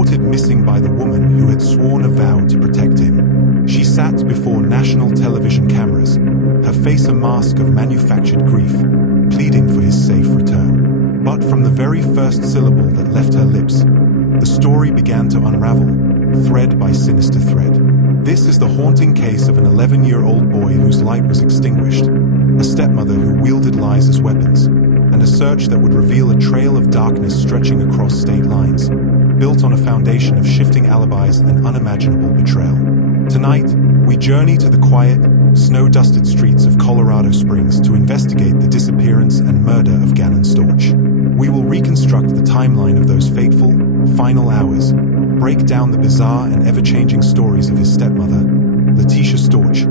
reported missing by the woman who had sworn a vow to protect him. She sat before national television cameras, her face a mask of manufactured grief, pleading for his safe return. But from the very first syllable that left her lips, the story began to unravel, thread by sinister thread. This is the haunting case of an 11-year-old boy whose light was extinguished, a stepmother who wielded lies as weapons, and a search that would reveal a trail of darkness stretching across state lines, built on a foundation of shifting alibis and unimaginable betrayal. Tonight, we journey to the quiet, snow-dusted streets of Colorado Springs to investigate the disappearance and murder of Gannon Stauch. We will reconstruct the timeline of those fateful, final hours, break down the bizarre and ever-changing stories of his stepmother, Letecia Stauch,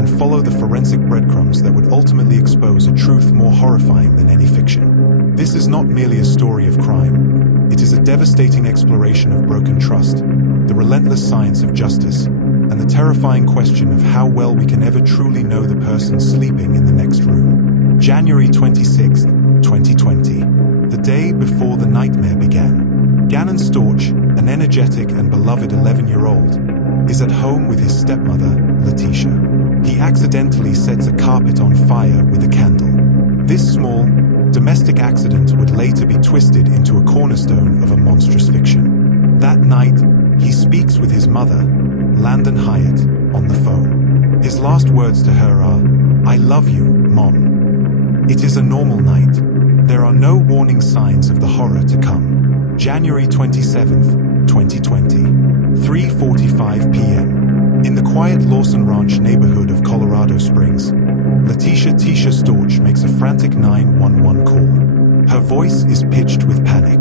and follow the forensic breadcrumbs that would ultimately expose a truth more horrifying than any fiction. This is not merely a story of crime. It is a devastating exploration of broken trust, the relentless science of justice, and the terrifying question of how well we can ever truly know the person sleeping in the next room. January 26, 2020. The day before the nightmare began. Gannon Stauch, an energetic and beloved 11-year-old, is at home with his stepmother, Letecia. He accidentally sets a carpet on fire with a candle. This small, domestic accident would later be twisted into a cornerstone of a monstrous fiction. That night, he speaks with his mother, Landon Hyatt, on the phone. His last words to her are, "I love you, Mom." It is a normal night. There are no warning signs of the horror to come. January 27th, 2020, 3:45 p.m. In the quiet Lawson Ranch neighborhood of Colorado Springs, Tecia Stauch makes a frantic 911 call. Her voice is pitched with panic.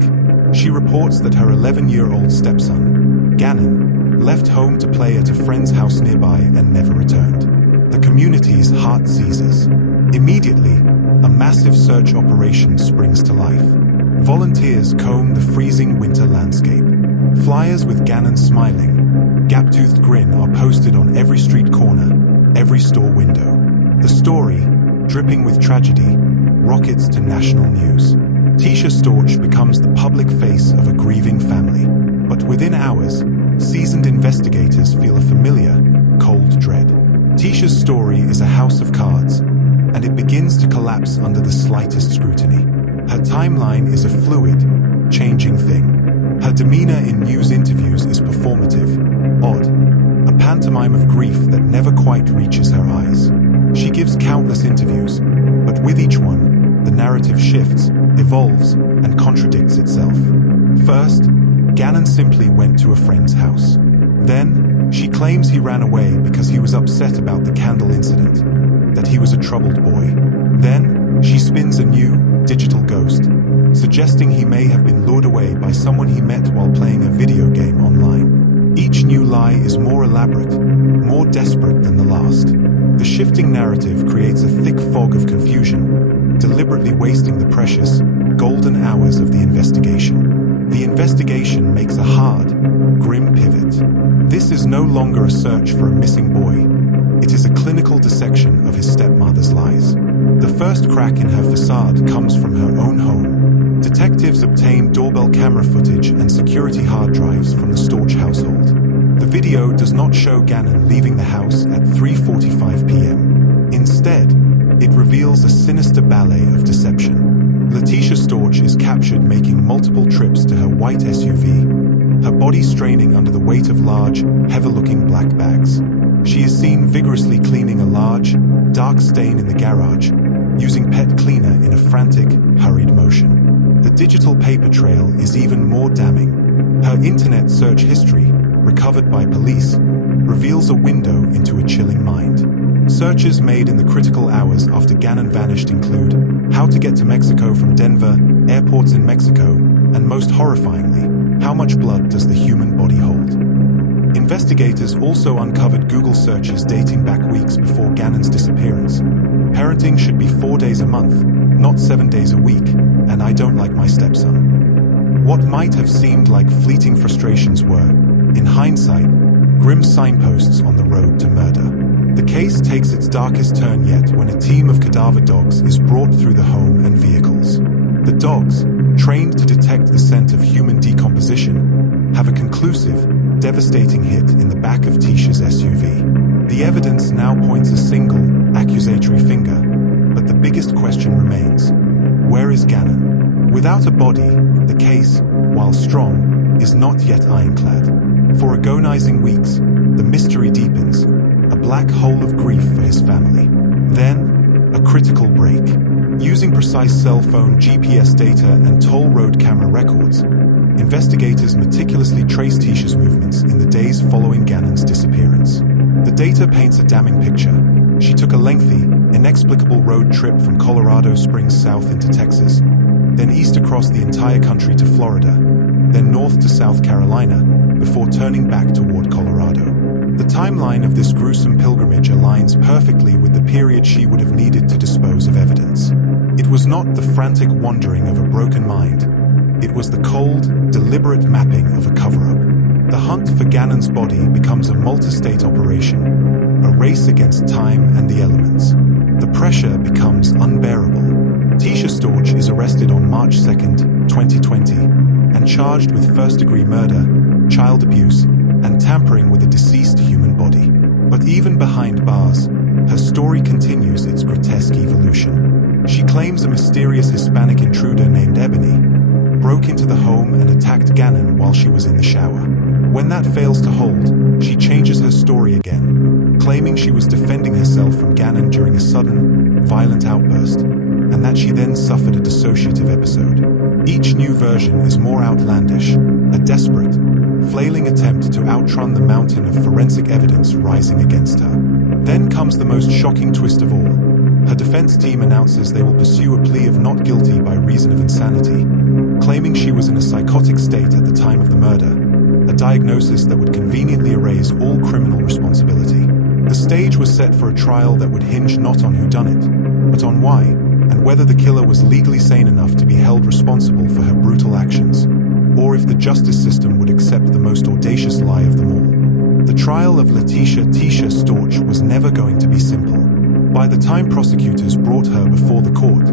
She reports that her 11-year-old stepson, Gannon, left home to play at a friend's house nearby and never returned. The community's heart seizes. Immediately, a massive search operation springs to life. Volunteers comb the freezing winter landscape. Flyers with Gannon smiling, gap-toothed grin are posted on every street corner, every store window. The story, dripping with tragedy, rockets to national news. Tecia Stauch becomes the public face of a grieving family. But within hours, seasoned investigators feel a familiar, cold dread. Tecia's story is a house of cards, and it begins to collapse under the slightest scrutiny. Her timeline is a fluid, changing thing. Her demeanor in news interviews is performative, odd, a pantomime of grief that never quite reaches her eyes. She gives countless interviews, but with each one, the narrative shifts, evolves, and contradicts itself. First, Gannon simply went to a friend's house. Then, she claims he ran away because he was upset about the candle incident, that he was a troubled boy. Then, she spins a new, digital ghost, suggesting he may have been lured away by someone he met while playing a video game online. Each new lie is more elaborate, more desperate than the last. The shifting narrative creates a thick fog of confusion, deliberately wasting the precious, golden hours of the investigation. The investigation makes a hard, grim pivot. This is no longer a search for a missing boy. It is a clinical dissection of his stepmother's lies. The first crack in her facade comes from her own home. Detectives obtain doorbell camera footage and security hard drives from the Stauch household. The video does not show Gannon leaving the house at 3:45 p.m. Instead, it reveals a sinister ballet of deception. Letecia Stauch is captured making multiple trips to her white SUV, her body straining under the weight of large, heavy-looking black bags. She is seen vigorously cleaning a large, dark stain in the garage, using pet cleaner in a frantic, hurried motion. The digital paper trail is even more damning. Her internet search history, recovered by police, reveals a window into a chilling mind. Searches made in the critical hours after Gannon vanished include how to get to Mexico from Denver, airports in Mexico, and most horrifyingly, how much blood does the human body hold? Investigators also uncovered Google searches dating back weeks before Gannon's disappearance. Parenting should be 4 days a month, not 7 days a week, and I don't like my stepson. What might have seemed like fleeting frustrations were, in hindsight, grim signposts on the road to murder. The case takes its darkest turn yet when a team of cadaver dogs is brought through the home and vehicles. The dogs, trained to detect the scent of human decomposition, have a conclusive, devastating hit in the back of Tecia's SUV. The evidence now points a single, accusatory finger, but the biggest question remains: where is Gannon? Without a body, the case, while strong, is not yet ironclad. For agonizing weeks, the mystery deepens, a black hole of grief for his family. Then, a critical break. Using precise cell phone GPS data and toll road camera records, investigators meticulously traced Tecia's movements in the days following Gannon's disappearance. The data paints a damning picture. She took a lengthy, inexplicable road trip from Colorado Springs south into Texas, then east across the entire country to Florida, then north to South Carolina, before turning back toward Colorado. The timeline of this gruesome pilgrimage aligns perfectly with the period she would have needed to dispose of evidence. It was not the frantic wandering of a broken mind. It was the cold, deliberate mapping of a cover-up. The hunt for Gannon's body becomes a multi-state operation, a race against time and the elements. The pressure becomes unbearable. Tecia Stauch is arrested on March 2nd, 2020, and charged with first-degree murder, child abuse, and tampering with a deceased human body. But even behind bars, her story continues its grotesque evolution. She claims a mysterious Hispanic intruder named Ebony broke into the home and attacked Gannon while she was in the shower. When that fails to hold, she changes her story again, claiming she was defending herself from Gannon during a sudden, violent outburst, and that she then suffered a dissociative episode. Each new version is more outlandish, a desperate, flailing attempt to outrun the mountain of forensic evidence rising against her. Then comes the most shocking twist of all. Her defense team announces they will pursue a plea of not guilty by reason of insanity, claiming she was in a psychotic state at the time of the murder, a diagnosis that would conveniently erase all criminal responsibility. The stage was set for a trial that would hinge not on who done it, but on why, and whether the killer was legally sane enough to be held responsible for her brutal actions, or if the justice system would accept the most audacious lie of them all. The trial of Letecia Tecia Stauch was never going to be simple. By the time prosecutors brought her before the court,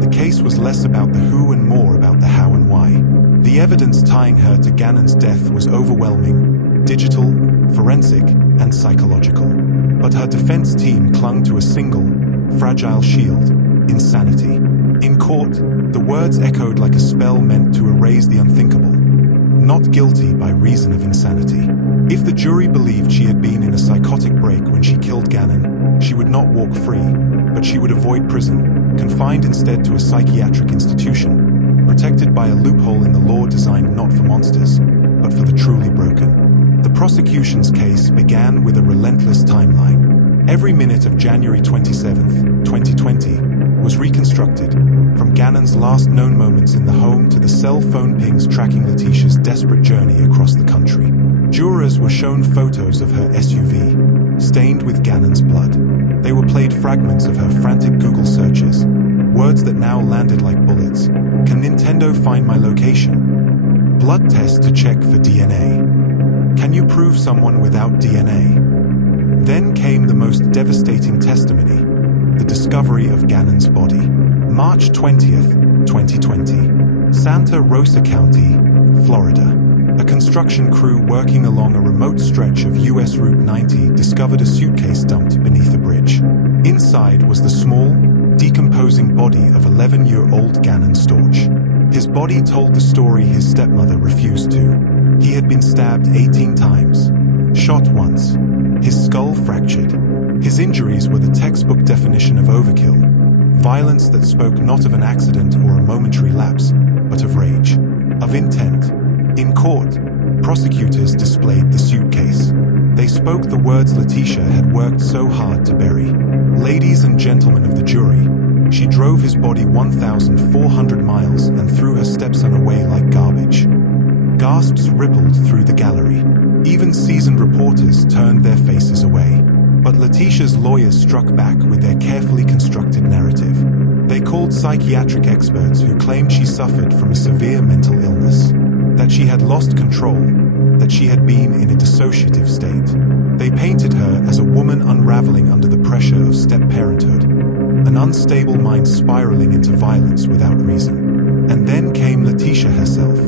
the case was less about the who and more about the how and why. The evidence tying her to Gannon's death was overwhelming, digital, forensic, and psychological. But her defense team clung to a single, fragile shield: insanity. In court, the words echoed like a spell meant to erase the unthinkable. Not guilty by reason of insanity. If the jury believed she had been in a psychotic break when she killed Gannon, she would not walk free, but she would avoid prison, confined instead to a psychiatric institution, protected by a loophole in the law designed not for monsters, but for the truly broken. The prosecution's case began with a relentless timeline. Every minute of January 27, 2020, was reconstructed, from Gannon's last known moments in the home to the cell phone pings tracking Letecia's desperate journey across the country. Jurors were shown photos of her SUV, stained with Gannon's blood. They were played fragments of her frantic Google searches, words that now landed like bullets. Can Nintendo find my location? Blood test to check for DNA. Can you prove someone without DNA? Then came the most devastating testimony: the discovery of Gannon's body. March 20th, 2020. Santa Rosa County, Florida. A construction crew working along a remote stretch of US Route 90 discovered a suitcase dumped beneath a bridge. Inside was the small, decomposing body of 11-year-old Gannon Stauch. His body told the story his stepmother refused to. He had been stabbed 18 times, shot once, his skull fractured. His injuries were the textbook definition of overkill, violence that spoke not of an accident or a momentary lapse, but of rage, of intent. In court, prosecutors displayed the suitcase. They spoke the words Letecia had worked so hard to bury. Ladies and gentlemen of the jury, she drove his body 1,400 miles and threw her stepson away like garbage. Gasps rippled through the gallery. Even seasoned reporters turned their faces away. But Letecia's lawyers struck back with their carefully constructed narrative. They called psychiatric experts who claimed she suffered from a severe mental illness, that she had lost control, that she had been in a dissociative state. They painted her as a woman unraveling under the pressure of step-parenthood, an unstable mind spiraling into violence without reason. And then came Letecia herself.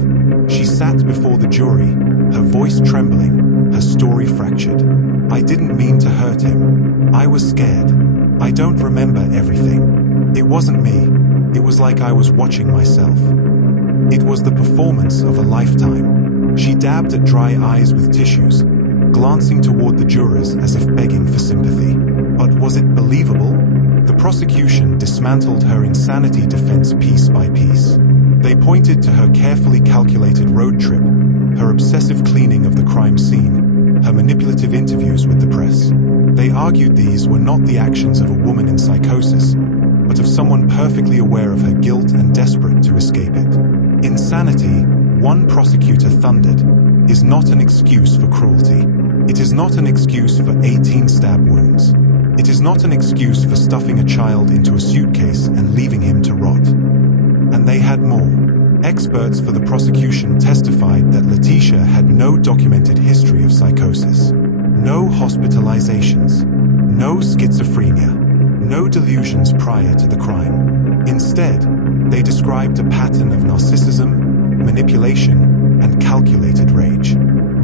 She sat before the jury, her voice trembling, her story fractured. "I didn't mean to hurt him. I was scared. I don't remember everything. It wasn't me. It was like I was watching myself. It was the performance of a lifetime." She dabbed at dry eyes with tissues, glancing toward the jurors as if begging for sympathy. But was it believable? The prosecution dismantled her insanity defense piece by piece. They pointed to her carefully calculated road trip, her obsessive cleaning of the crime scene, her manipulative interviews with the press. They argued these were not the actions of a woman in psychosis, but of someone perfectly aware of her guilt and desperate to escape it. Insanity, one prosecutor thundered, is not an excuse for cruelty. It is not an excuse for 18 stab wounds. It is not an excuse for stuffing a child into a suitcase and leaving him to rot. And they had more. Experts for the prosecution testified that Letecia had no documented history of psychosis. No hospitalizations. No schizophrenia. No delusions prior to the crime. Instead, they described a pattern of narcissism, manipulation, and calculated rage.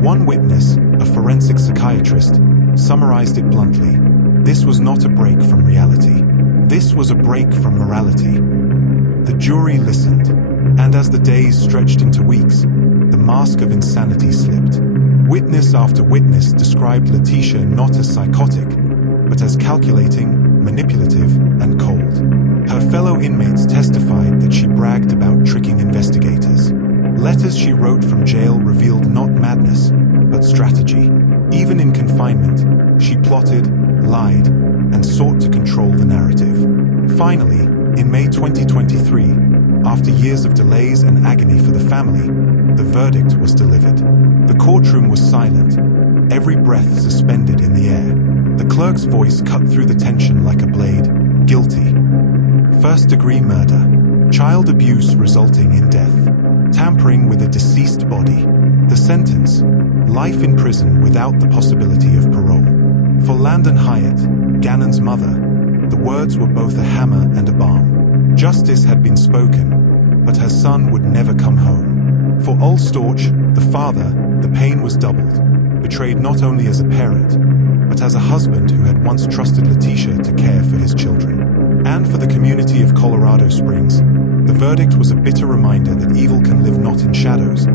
One witness, a forensic psychiatrist, summarized it bluntly. This was not a break from reality. This was a break from morality. The jury listened, and as the days stretched into weeks, the mask of insanity slipped. Witness after witness described Letecia not as psychotic, but as calculating, manipulative, and cold. Her fellow inmates testified that she bragged about tricking investigators. Letters she wrote from jail revealed not madness, but strategy. Even in confinement, she plotted, lied, and sought to control the narrative. Finally, in May 2023, after years of delays and agony for the family, the verdict was delivered. The courtroom was silent, every breath suspended in the air. The clerk's voice cut through the tension like a blade. Guilty. First-degree murder. Child abuse resulting in death. Tampering with a deceased body. The sentence: life in prison without the possibility of parole. For Landon Hyatt, Gannon's mother, the words were both a hammer and a balm. Justice had been spoken, but her son would never come home. For Stauch, the father, the pain was doubled, betrayed not only as a parent, but as a husband who had once trusted Letecia to care for his children. And for the community of Colorado Springs, the verdict was a bitter reminder that evil can live not in shadows,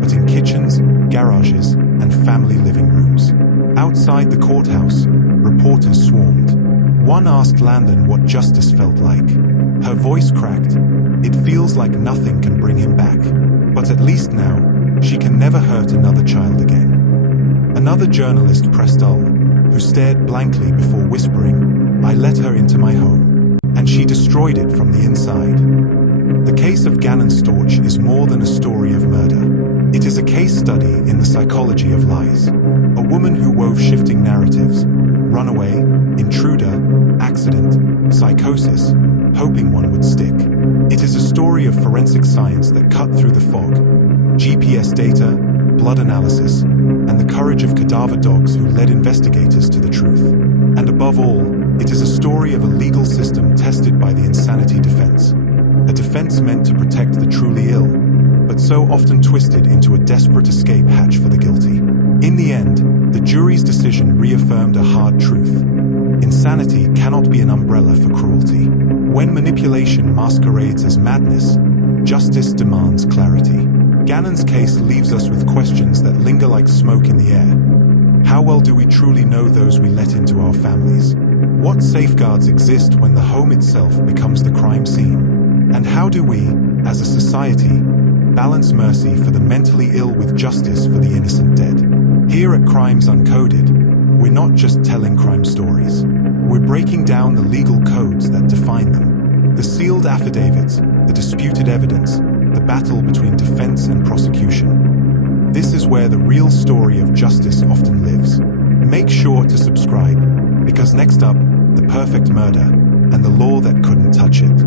but in kitchens, garages, and family living rooms. Outside the courthouse, reporters swarmed. One asked Landon what justice felt like. Her voice cracked. It feels like nothing can bring him back. But at least now, she can never hurt another child again. Another journalist pressed Ull, who stared blankly before whispering, "I let her into my home, and she destroyed it from the inside." The case of Gannon Stauch is more than a story of murder. It is a case study in the psychology of lies. A woman who wove shifting narratives: runaway, intruder, accident, psychosis, hoping one would stick. It is a story of forensic science that cut through the fog, GPS data, blood analysis, and the courage of cadaver dogs who led investigators to the truth. And above all, it is a story of a legal system tested by the insanity defense. A defense meant to protect the truly ill, but so often twisted into a desperate escape hatch for the guilty. In the end, the jury's decision reaffirmed a hard truth. Insanity cannot be an umbrella for cruelty. When manipulation masquerades as madness, justice demands clarity. Gannon's case leaves us with questions that linger like smoke in the air. How well do we truly know those we let into our families? What safeguards exist when the home itself becomes the crime scene? And how do we, as a society, balance mercy for the mentally ill with justice for the innocent dead? Here at Crimes Uncoded, we're not just telling crime stories. We're breaking down the legal codes that define them. The sealed affidavits, the disputed evidence, the battle between defense and prosecution. This is where the real story of justice often lives. Make sure to subscribe, because next up, the perfect murder and the law that couldn't touch it.